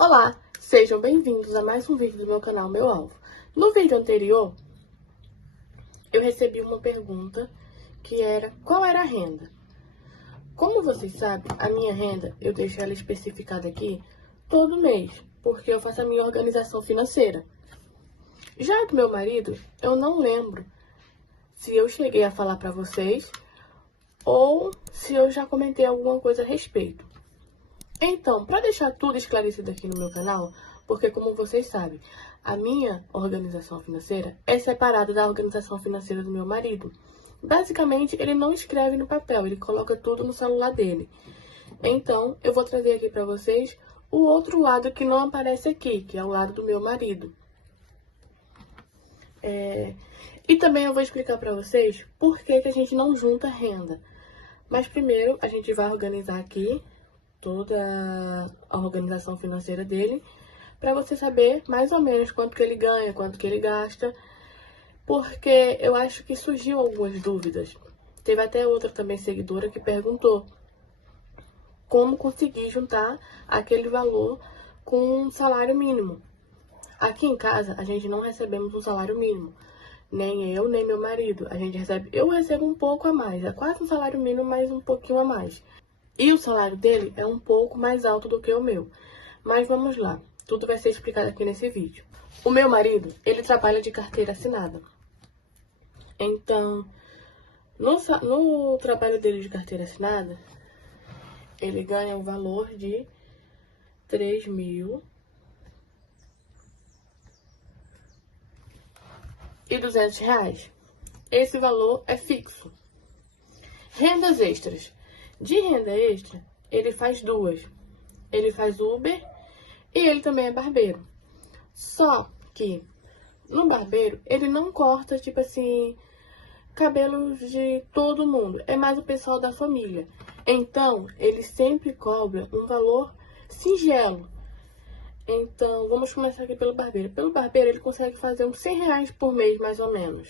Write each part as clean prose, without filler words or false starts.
Olá, sejam bem-vindos a mais um vídeo do meu canal Meu Alvo. No vídeo anterior, eu recebi uma pergunta que era qual era a renda. Como vocês sabem, a minha renda, eu deixo ela especificada aqui todo mês, porque eu faço a minha organização financeira. Já do meu marido, eu não lembro se eu cheguei a falar para vocês ou se eu já comentei alguma coisa a respeito. Então, para deixar tudo esclarecido aqui no meu canal, porque como vocês sabem, a minha organização financeira é separada da organização financeira do meu marido. Basicamente, ele não escreve no papel, ele coloca tudo no celular dele. Então, eu vou trazer aqui para vocês o outro lado que não aparece aqui, que é o lado do meu marido. E também eu vou explicar para vocês por que a gente não junta renda. Mas primeiro, a gente vai organizar aqui toda a organização financeira dele, para você saber mais ou menos quanto que ele ganha, quanto que ele gasta, porque eu acho que surgiu algumas dúvidas. Teve até outra também seguidora que perguntou como conseguir juntar aquele valor com um salário mínimo. Aqui em casa, a gente não recebemos um salário mínimo. Nem eu, nem meu marido. Eu recebo um pouco a mais. É quase um salário mínimo, mas um pouquinho a mais. E o salário dele é um pouco mais alto do que o meu. Mas vamos lá. Tudo vai ser explicado aqui nesse vídeo. O meu marido, ele trabalha de carteira assinada. Então, no trabalho dele de carteira assinada, ele ganha o valor de R$3.200. Esse valor é fixo. Rendas extras. De renda extra, ele faz duas. Ele faz Uber e ele também é barbeiro. Só que no barbeiro, ele não corta, tipo assim, cabelos de todo mundo. É mais o pessoal da família. Então, ele sempre cobra um valor singelo. Então, vamos começar aqui pelo barbeiro. Pelo barbeiro, ele consegue fazer uns R$100 por mês, mais ou menos.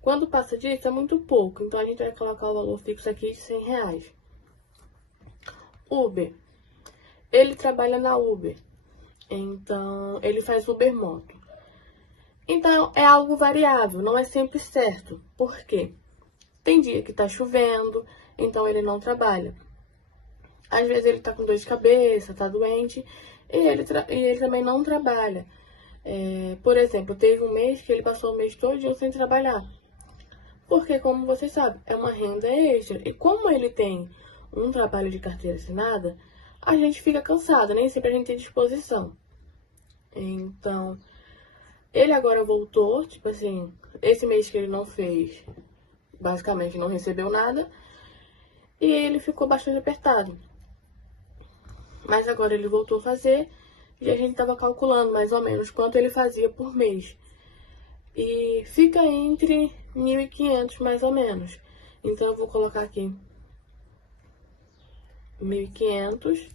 Quando passa disso, é muito pouco. Então, a gente vai colocar o valor fixo aqui de R$100. Uber. Ele trabalha na Uber. Então, ele faz Uber Moto. Então, é algo variável, não é sempre certo. Por quê? Tem dia que tá chovendo, então ele não trabalha. Às vezes ele tá com dor de cabeça, tá doente, e ele também não trabalha. Por exemplo, teve um mês que ele passou o mês todo sem trabalhar. Porque, como vocês sabem, é uma renda extra. E como ele tem um trabalho de carteira assinada, a gente fica cansado, nem sempre a gente tem disposição. Então, ele agora voltou, tipo assim, esse mês que ele não fez, basicamente não recebeu nada, e ele ficou bastante apertado. Mas agora ele voltou a fazer, e a gente tava calculando mais ou menos quanto ele fazia por mês. E fica entre 1.500 mais ou menos. Então eu vou colocar aqui 1.500.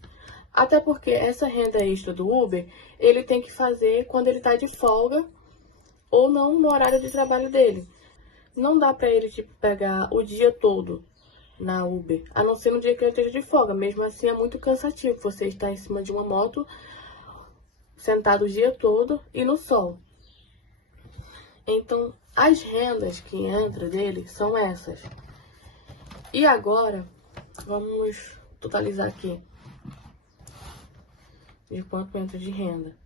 Até porque essa renda extra do Uber, ele tem que fazer quando ele tá de folga ou não no horário de trabalho dele. Não dá pra ele, tipo, pegar o dia todo na Uber, a não ser no dia que ele esteja de folga. Mesmo assim, é muito cansativo você estar em cima de uma moto, sentado o dia todo e no sol. Então, as rendas que entram dele são essas. E agora, vamos totalizar aqui. De quanto entra de renda?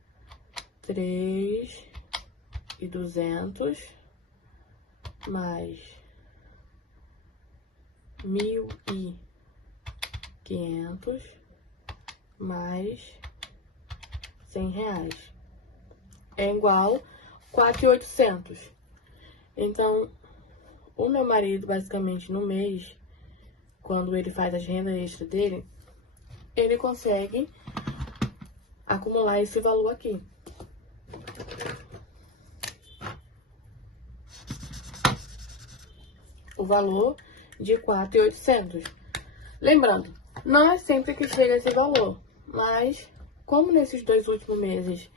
3.200 mais 1.500 mais R$100 é igual 4.800. Então, o meu marido, basicamente, no mês, quando ele faz as rendas extras dele, ele consegue acumular esse valor aqui. O valor de 4.800. Lembrando, não é sempre que chega esse valor, mas como nesses 2 últimos meses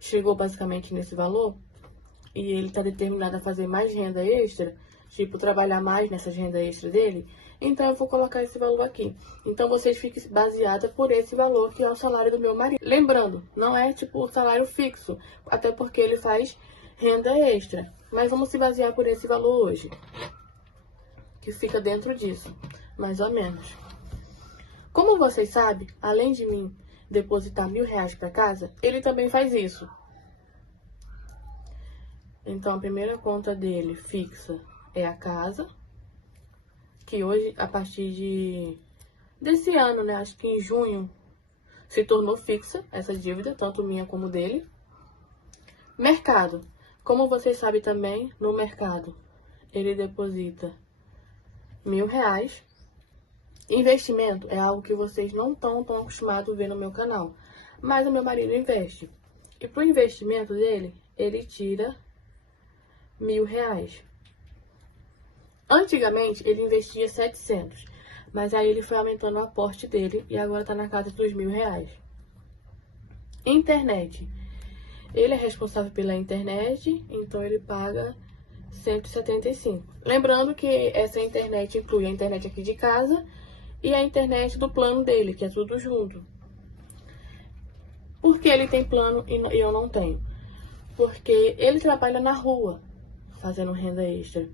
chegou basicamente nesse valor, e ele está determinado a fazer mais renda extra, tipo, trabalhar mais nessas rendas extras dele, então eu vou colocar esse valor aqui. Então vocês fiquem baseadas por esse valor que é o salário do meu marido. Lembrando, não é tipo o salário fixo, até porque ele faz renda extra. Mas vamos se basear por esse valor hoje, que fica dentro disso, mais ou menos. Como vocês sabem, além de mim depositar R$1.000 para casa, ele também faz isso. Então, a primeira conta dele fixa é a casa, que hoje, a partir desse ano, né, acho que em junho, se tornou fixa essa dívida, tanto minha como dele. Mercado. Como vocês sabem também, no mercado, ele deposita R$1.000. Investimento é algo que vocês não estão tão acostumados a ver no meu canal, mas o meu marido investe. E pro investimento dele, ele tira R$1.000. Antigamente, ele investia 700, mas aí ele foi aumentando o aporte dele e agora está na casa dos R$1.000. Internet. Ele é responsável pela internet, então ele paga 175. Lembrando que essa internet inclui a internet aqui de casa e a internet do plano dele, que é tudo junto. Por que ele tem plano e eu não tenho? Porque ele trabalha na rua, fazendo renda extra.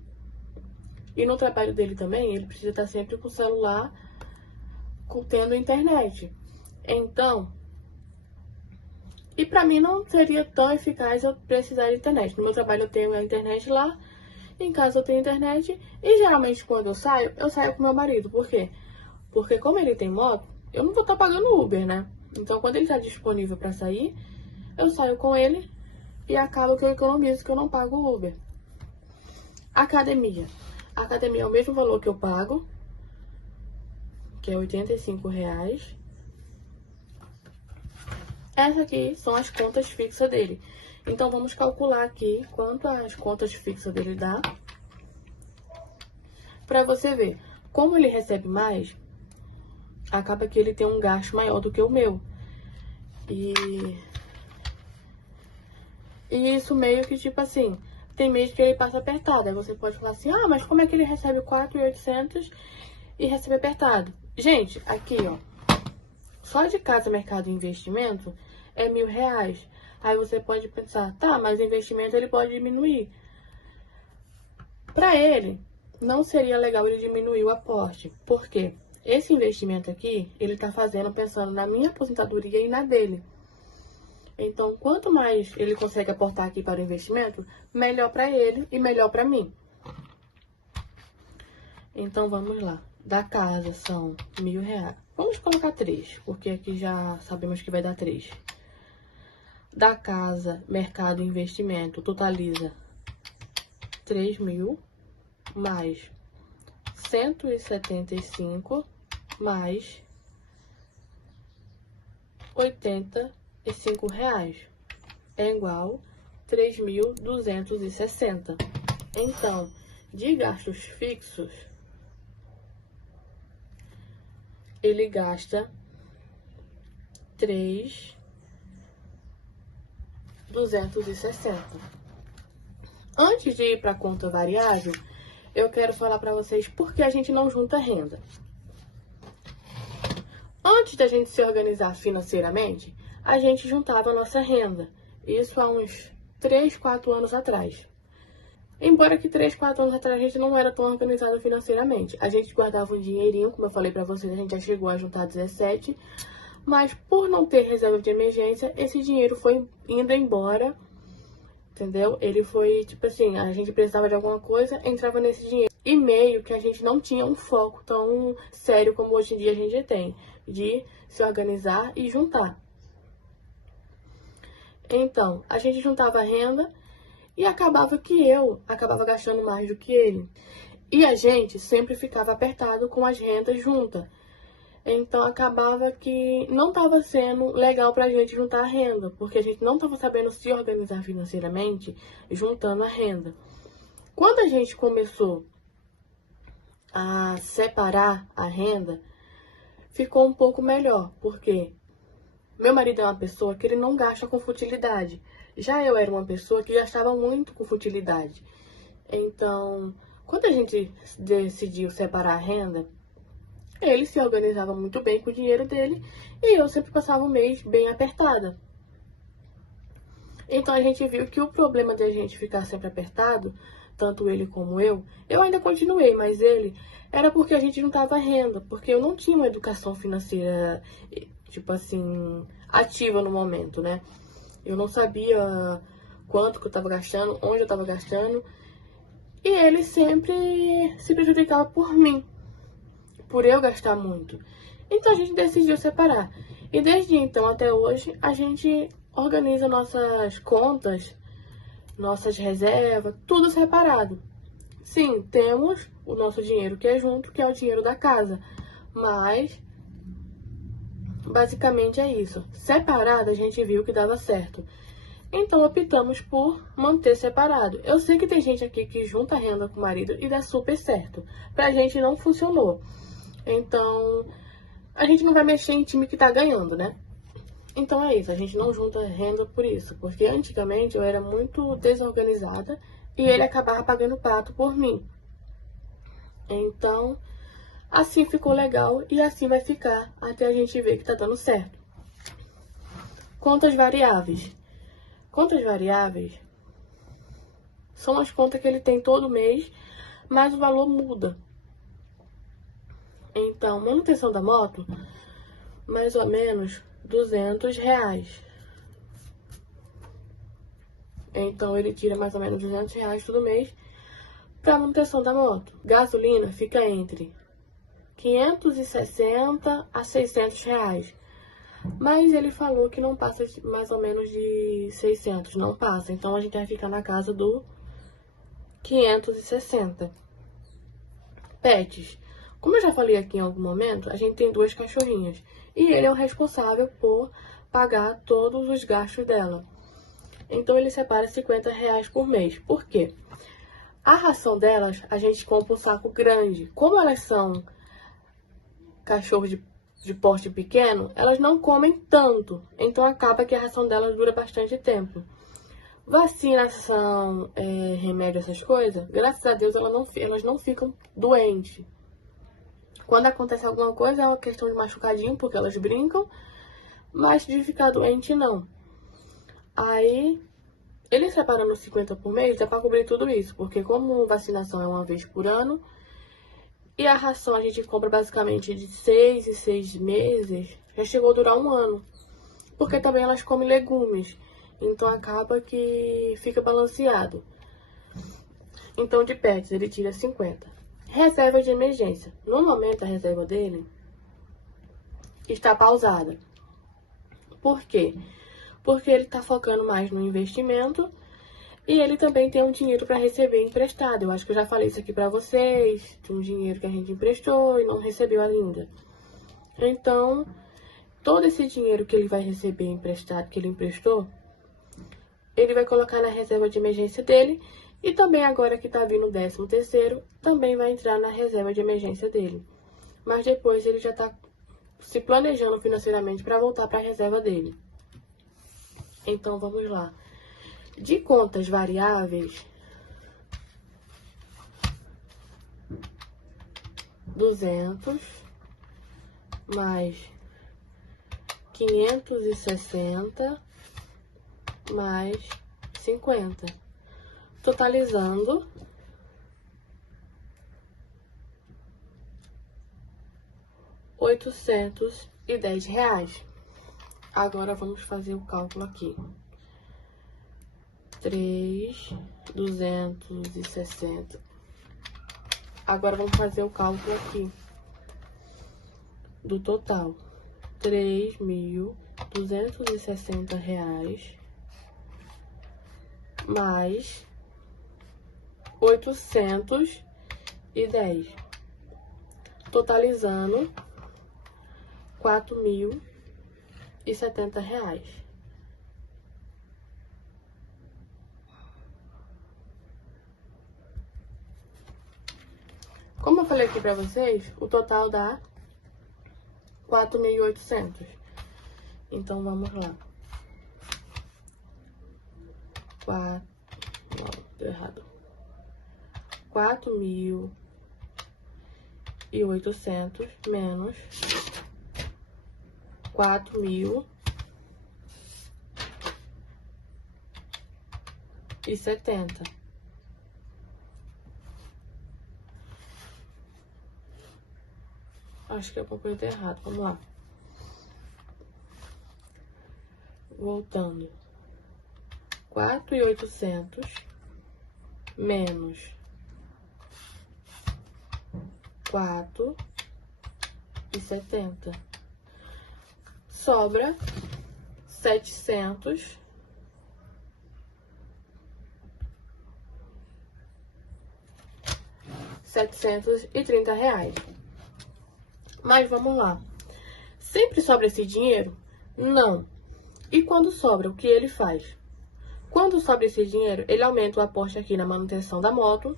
E no trabalho dele também, ele precisa estar sempre com o celular, tendo internet. Então, e pra mim não seria tão eficaz eu precisar de internet. No meu trabalho eu tenho a internet lá, em casa eu tenho internet. E geralmente quando eu saio com meu marido. Por quê? Porque como ele tem moto, eu não vou estar pagando Uber, né? Então quando ele está disponível para sair, eu saio com ele e acaba que eu economizo, que eu não pago Uber. Academia. A academia é o mesmo valor que eu pago, que é R$85. Essas aqui são as contas fixas dele. Então vamos calcular aqui quanto as contas fixas dele dá. Para você ver, como ele recebe mais, acaba que ele tem um gasto maior do que o meu. E isso meio que tipo assim, tem mês que ele passa apertado. Aí você pode falar assim, ah, mas como é que ele recebe 4.800 e recebe apertado? Gente, aqui ó, só de casa, mercado e investimento é R$1.000. Aí você pode pensar, tá, mas o investimento ele pode diminuir. Para ele, não seria legal ele diminuir o aporte. Por quê? Esse investimento aqui, ele tá fazendo pensando na minha aposentadoria e na dele. Então, quanto mais ele consegue aportar aqui para o investimento, melhor para ele e melhor para mim. Então, vamos lá. Da casa são R$1.000. Vamos colocar 3, porque aqui já sabemos que vai dar 3. Da casa, mercado e investimento, totaliza 3.000 mais 175 mais R$85 é igual a 3.260. Então, de gastos fixos, ele gasta 3.260. Antes de ir para a conta variável, eu quero falar para vocês por que a gente não junta renda. Antes da gente se organizar financeiramente, a gente juntava a nossa renda. Isso há uns 3, 4 anos atrás. Embora que 3, 4 anos atrás a gente não era tão organizado financeiramente. A gente guardava um dinheirinho, como eu falei pra vocês, a gente já chegou a juntar 17. Mas por não ter reserva de emergência, esse dinheiro foi indo embora, entendeu? Ele foi, tipo assim, a gente precisava de alguma coisa, entrava nesse dinheiro. E meio que a gente não tinha um foco tão sério como hoje em dia a gente tem, de se organizar e juntar. Então, a gente juntava a renda e acabava que eu acabava gastando mais do que ele. E a gente sempre ficava apertado com as rendas juntas. Então, acabava que não estava sendo legal pra gente juntar a renda, porque a gente não estava sabendo se organizar financeiramente juntando a renda. Quando a gente começou a separar a renda, ficou um pouco melhor, porque meu marido é uma pessoa que ele não gasta com futilidade. Já eu era uma pessoa que gastava muito com futilidade. Então, Quando a gente decidiu separar a renda, ele se organizava muito bem com o dinheiro dele e eu sempre passava o mês bem apertada. Então a gente viu que o problema de a gente ficar sempre apertado, tanto ele como eu ainda continuei, mas ele era porque a gente não tava renda, porque eu não tinha uma educação financeira, tipo assim, ativa no momento, né? Eu não sabia quanto que eu tava gastando, onde eu tava gastando, e ele sempre se prejudicava por mim, por eu gastar muito. Então a gente decidiu separar. E desde então até hoje a gente organiza nossas contas, nossas reservas, tudo separado. Sim, temos o nosso dinheiro que é junto, que é o dinheiro da casa. Mas basicamente é isso. Separado a gente viu que dava certo. Então optamos por manter separado. Eu sei que tem gente aqui que junta renda com o marido e dá super certo. Pra gente não funcionou. Então a gente não vai mexer em time que tá ganhando, né? Então é isso, a gente não junta renda por isso. Porque antigamente eu era muito desorganizada e ele acabava pagando pato por mim. Então, assim ficou legal e assim vai ficar até a gente ver que tá dando certo. Contas variáveis. Contas variáveis são as contas que ele tem todo mês, mas o valor muda. Então, manutenção da moto, mais ou menos R$200. Então, ele tira mais ou menos R$200 todo mês para manutenção da moto. Gasolina fica entre 560 a R$600. Mas ele falou que não passa mais ou menos de 600, não passa. Então, a gente vai ficar na casa do 560. Pets. Como eu já falei aqui em algum momento, a gente tem 2 cachorrinhas. E ele é o responsável por pagar todos os gastos dela. Então, ele separa R$50 por mês. Por quê? A ração delas, a gente compra um saco grande. Como elas são cachorros de porte pequeno, elas não comem tanto. Então, acaba que a ração delas dura bastante tempo. Vacinação, remédio, essas coisas, graças a Deus elas não ficam doentes. Quando acontece alguma coisa, é uma questão de machucadinho, porque elas brincam, mas de ficar doente, não. Aí, ele separando 50 por mês, dá pra cobrir tudo isso, porque como vacinação é uma vez por ano, e a ração a gente compra basicamente de 6 em 6 meses, já chegou a durar um ano. Porque também elas comem legumes, então acaba que fica balanceado. Então, de pets, ele tira 50. Reserva de emergência. No momento, a reserva dele está pausada. Por quê? Porque ele está focando mais no investimento e ele também tem um dinheiro para receber emprestado. Eu acho que eu já falei isso aqui para vocês, de um dinheiro que a gente emprestou e não recebeu ainda. Então, todo esse dinheiro que ele vai receber emprestado, que ele emprestou, ele vai colocar na reserva de emergência dele. E também agora que tá vindo o 13º, também vai entrar na reserva de emergência dele. Mas depois ele já tá se planejando financeiramente para voltar para a reserva dele. Então vamos lá. De contas variáveis, 200 mais 560 mais 50. Totalizando R$810. Agora vamos fazer o cálculo aqui. 3.260. Agora vamos fazer o cálculo aqui do total. R$3.260 mais 810, totalizando R$4.070. Como eu falei aqui pra vocês, o total dá 4.800. Então vamos lá. 4, não, deu errado. 4.800 menos 4.070. Acho que eu completei errado. Vamos lá. Voltando. 4.800 menos 4.070. Sobra 730 reais. Mas vamos lá. Sempre sobra esse dinheiro? Não. E quando sobra, o que ele faz? Quando sobra esse dinheiro, ele aumenta o aporte aqui na manutenção da moto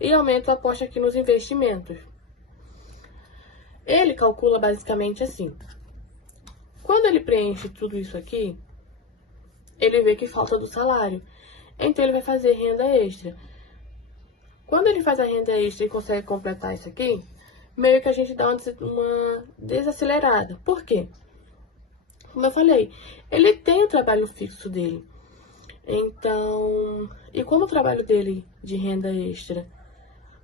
e aumenta o aporte aqui nos investimentos. Ele calcula basicamente assim. Quando ele preenche tudo isso aqui, ele vê que falta do salário. Então, ele vai fazer renda extra. Quando ele faz a renda extra e consegue completar isso aqui, meio que a gente dá uma desacelerada. Por quê? Como eu falei, ele tem o trabalho fixo dele. Então, e como o trabalho dele de renda extra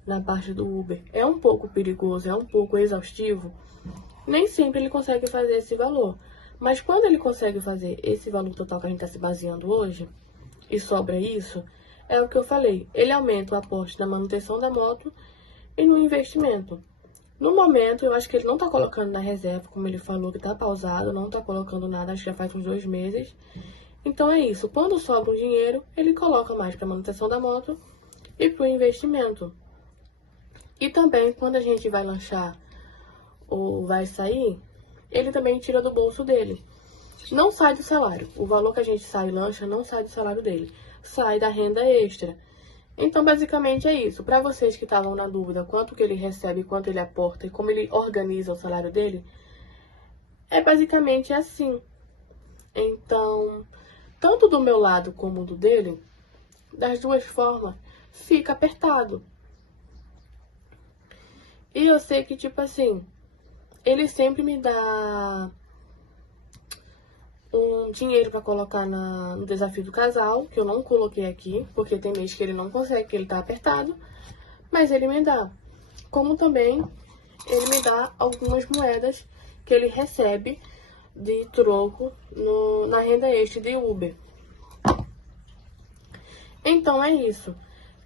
na parte do Uber é um pouco perigoso, é um pouco exaustivo, nem sempre ele consegue fazer esse valor. Mas quando ele consegue fazer esse valor total que a gente está se baseando hoje, e sobra isso, é o que eu falei. Ele aumenta o aporte na manutenção da moto e no investimento. No momento, eu acho que ele não tá colocando na reserva, como ele falou que tá pausado, não tá colocando nada, acho que já faz uns 2 meses. Então é isso, quando sobra um dinheiro, ele coloca mais para manutenção da moto e para o investimento. E também, quando a gente vai lanchar ou vai sair, ele também tira do bolso dele. Não sai do salário, o valor que a gente sai e lancha não sai do salário dele, sai da renda extra. Então, basicamente é isso. Para vocês que estavam na dúvida quanto que ele recebe, quanto ele aporta e como ele organiza o salário dele, é basicamente assim. Então, tanto do meu lado como do dele, das duas formas, fica apertado. E eu sei que, tipo assim, ele sempre me dá um dinheiro para colocar no desafio do casal, que eu não coloquei aqui, porque tem mês que ele não consegue, que ele tá apertado, mas ele me dá. Como também ele me dá algumas moedas que ele recebe de troco na renda extra de Uber. Então é isso.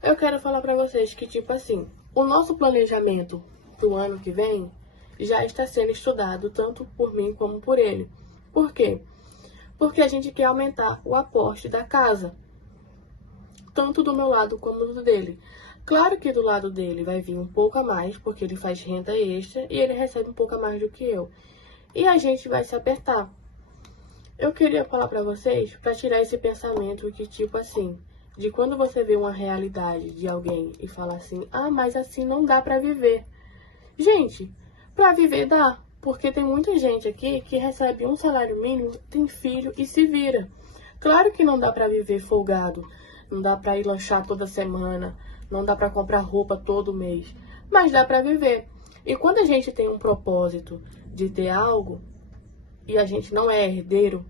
Eu quero falar pra vocês que, tipo assim, o nosso planejamento pro ano que vem já está sendo estudado tanto por mim como por ele. Por quê? Porque a gente quer aumentar o aporte da casa, tanto do meu lado como do dele. Claro que do lado dele vai vir um pouco a mais, porque ele faz renda extra e ele recebe um pouco a mais do que eu. E a gente vai se apertar. Eu queria falar pra vocês, pra tirar esse pensamento que, tipo assim, de quando você vê uma realidade de alguém e fala assim, ah, mas assim não dá pra viver. Gente, pra viver dá. Porque tem muita gente aqui que recebe um salário mínimo, tem filho e se vira. Claro que não dá pra viver folgado, não dá pra ir lanchar toda semana, não dá pra comprar roupa todo mês, mas dá pra viver. E quando a gente tem um propósito de ter algo e a gente não é herdeiro,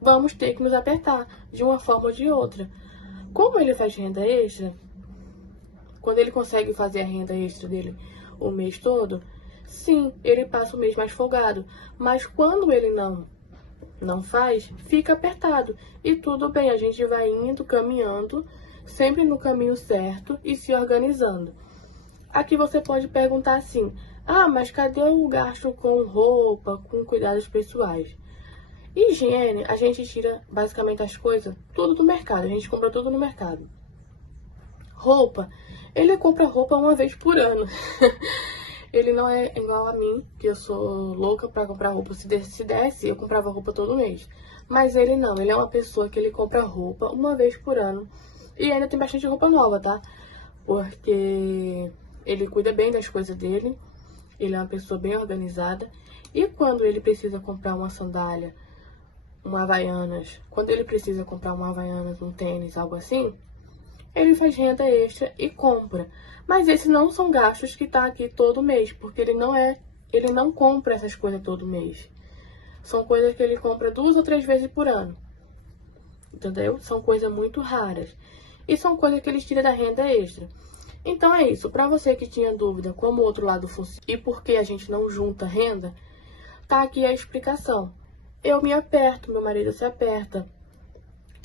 vamos ter que nos apertar de uma forma ou de outra. Como ele faz renda extra, quando ele consegue fazer a renda extra dele o mês todo, sim, ele passa o mês mais folgado, mas quando ele não faz, fica apertado. E tudo bem, a gente vai indo, caminhando, sempre no caminho certo e se organizando. Aqui você pode perguntar assim, ah, mas cadê o gasto com roupa, com cuidados pessoais? Higiene, a gente tira basicamente as coisas, tudo do mercado, a gente compra tudo no mercado. Roupa, ele compra roupa uma vez por ano. Ele não é igual a mim, que eu sou louca pra comprar roupa. Se desse, eu comprava roupa todo mês. Mas ele não, ele é uma pessoa que ele compra roupa uma vez por ano. E ainda tem bastante roupa nova, tá? Porque ele cuida bem das coisas dele. Ele é uma pessoa bem organizada. E quando ele precisa comprar uma sandália uma Havaianas, quando ele precisa comprar uma Havaianas, um tênis, algo assim, ele faz renda extra e compra. Mas esses não são gastos que tá aqui todo mês, porque ele não compra essas coisas todo mês. São coisas que ele compra 2 ou 3 vezes por ano. Entendeu? São coisas muito raras. E são coisas que eles tiram da renda extra. Então é isso. Para você que tinha dúvida como o outro lado funciona e por que a gente não junta renda, tá aqui a explicação. Eu me aperto, meu marido se aperta.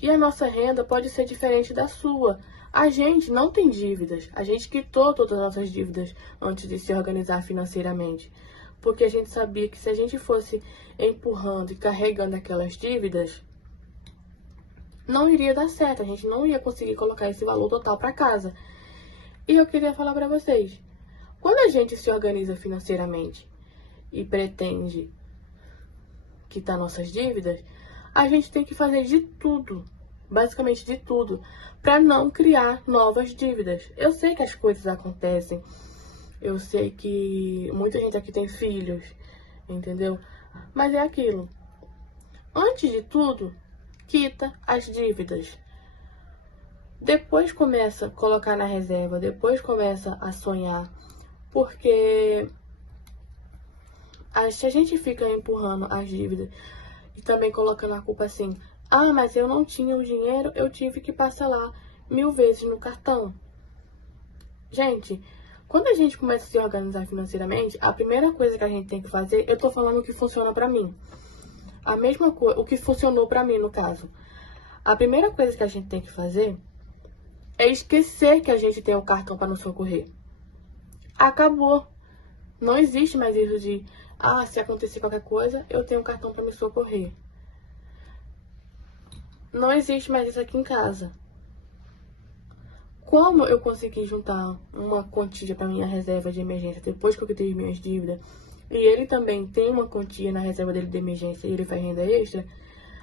E a nossa renda pode ser diferente da sua. A gente não tem dívidas. A gente quitou todas as nossas dívidas antes de se organizar financeiramente. Porque a gente sabia que se a gente fosse empurrando e carregando aquelas dívidas, não iria dar certo. A gente não ia conseguir colocar esse valor total para casa. E eu queria falar para vocês. Quando a gente se organiza financeiramente e pretende quitar nossas dívidas, a gente tem que fazer de tudo, basicamente de tudo, para não criar novas dívidas. Eu sei que as coisas acontecem, eu sei que muita gente aqui tem filhos, entendeu? Mas é aquilo. Antes de tudo, quita as dívidas. Depois começa a colocar na reserva, depois começa a sonhar, porque se a gente fica empurrando as dívidas e também colocando a culpa assim, mas eu não tinha o dinheiro, eu tive que parcelar 1000 vezes no cartão. Gente, quando a gente começa a se organizar financeiramente, a primeira coisa que a gente tem que fazer, eu tô falando o que funciona pra mim. A mesma coisa, o que funcionou pra mim no caso. A primeira coisa que a gente tem que fazer é esquecer que a gente tem um cartão para nos socorrer. Acabou. Não existe mais isso de, se acontecer qualquer coisa, eu tenho um cartão para me socorrer. Não existe mais isso aqui em casa. Como eu consegui juntar uma quantia para minha reserva de emergência depois que eu quitei minhas dívidas, e ele também tem uma quantia na reserva dele de emergência e ele faz renda extra,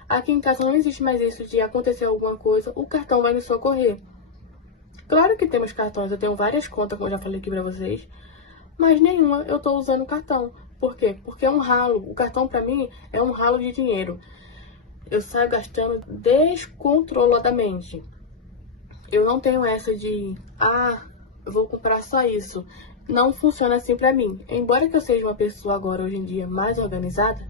aqui em casa não existe mais isso de acontecer alguma coisa, o cartão vai me socorrer. Claro que temos cartões, eu tenho várias contas, como eu já falei aqui pra vocês, mas nenhuma eu tô usando o cartão. Por quê? Porque é um ralo. O cartão pra mim é um ralo de dinheiro. Eu saio gastando descontroladamente. Eu não tenho essa de, eu vou comprar só isso. Não funciona assim pra mim. Embora que eu seja uma pessoa agora, hoje em dia, mais organizada,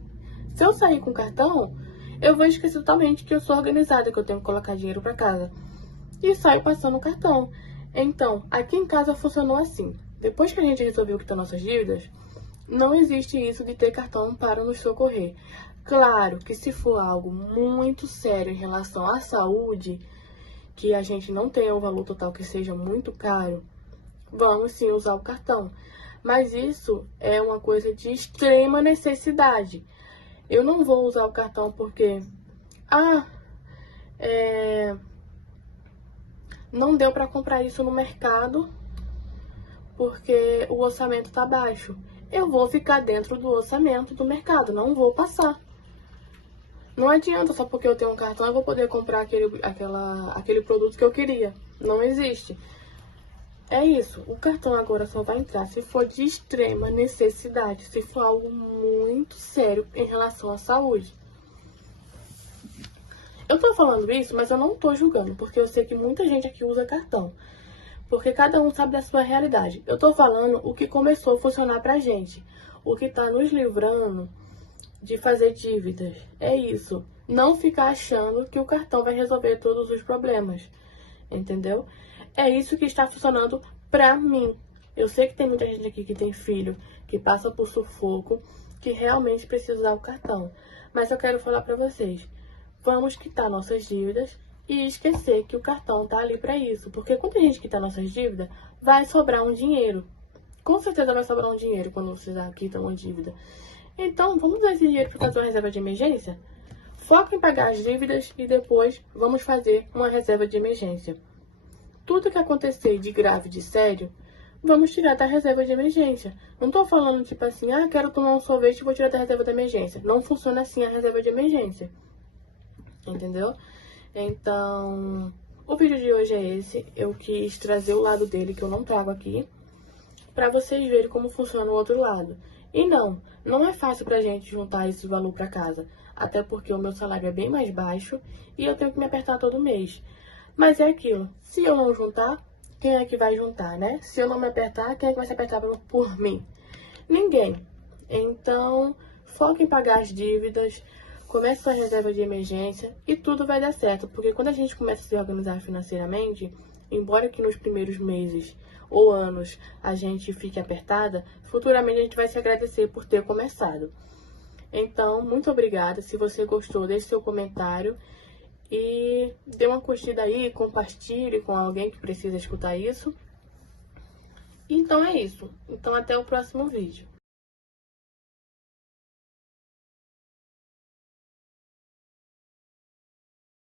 se eu sair com cartão, eu vou esquecer totalmente que eu sou organizada, que eu tenho que colocar dinheiro pra casa. E saio passando o cartão. Então, aqui em casa funcionou assim. Depois que a gente resolveu quitar nossas dívidas, não existe isso de ter cartão para nos socorrer. Claro que se for algo muito sério em relação à saúde, que a gente não tenha um valor total que seja muito caro, vamos sim usar o cartão. Mas isso é uma coisa de extrema necessidade. Eu não vou usar o cartão porque, não deu para comprar isso no mercado porque o orçamento tá baixo. Eu vou ficar dentro do orçamento do mercado, não vou passar. Não adianta só porque eu tenho um cartão eu vou poder comprar aquele produto que eu queria. Não existe. É isso. O cartão agora só vai entrar se for de extrema necessidade, se for algo muito sério em relação à saúde. Eu tô falando isso, mas eu não tô julgando, porque eu sei que muita gente aqui usa cartão. Porque cada um sabe da sua realidade. Eu tô falando o que começou a funcionar pra gente. O que tá nos livrando de fazer dívidas. É isso. Não ficar achando que o cartão vai resolver todos os problemas. Entendeu? É isso que está funcionando pra mim. Eu sei que tem muita gente aqui que tem filho, que passa por sufoco, que realmente precisa usar o cartão. Mas eu quero falar pra vocês. Vamos quitar nossas dívidas e esquecer que o cartão tá ali pra isso. Porque quando a gente quitar nossas dívidas, vai sobrar um dinheiro. Com certeza vai sobrar um dinheiro quando você já quita uma dívida. Então, vamos usar esse dinheiro para fazer uma reserva de emergência? Foca em pagar as dívidas e depois vamos fazer uma reserva de emergência. Tudo que acontecer de grave, de sério, vamos tirar da reserva de emergência. Não tô falando tipo assim, quero tomar um sorvete e vou tirar da reserva de emergência. Não funciona assim a reserva de emergência. Entendeu? Então, o vídeo de hoje é esse. Eu quis trazer o lado dele, que eu não trago aqui, pra vocês verem como funciona o outro lado. E não é fácil pra gente juntar esse valor para casa, até porque o meu salário é bem mais baixo e eu tenho que me apertar todo mês. Mas é aquilo, se eu não juntar, quem é que vai juntar, né? Se eu não me apertar, quem é que vai se apertar por mim? Ninguém. Então, foca em pagar as dívidas, comece sua reserva de emergência e tudo vai dar certo, porque quando a gente começa a se organizar financeiramente, embora que nos primeiros meses ou anos a gente fique apertada, futuramente a gente vai se agradecer por ter começado. Então, muito obrigada. Se você gostou, deixe seu comentário e dê uma curtida aí, compartilhe com alguém que precisa escutar isso. Então é isso. Então até o próximo vídeo.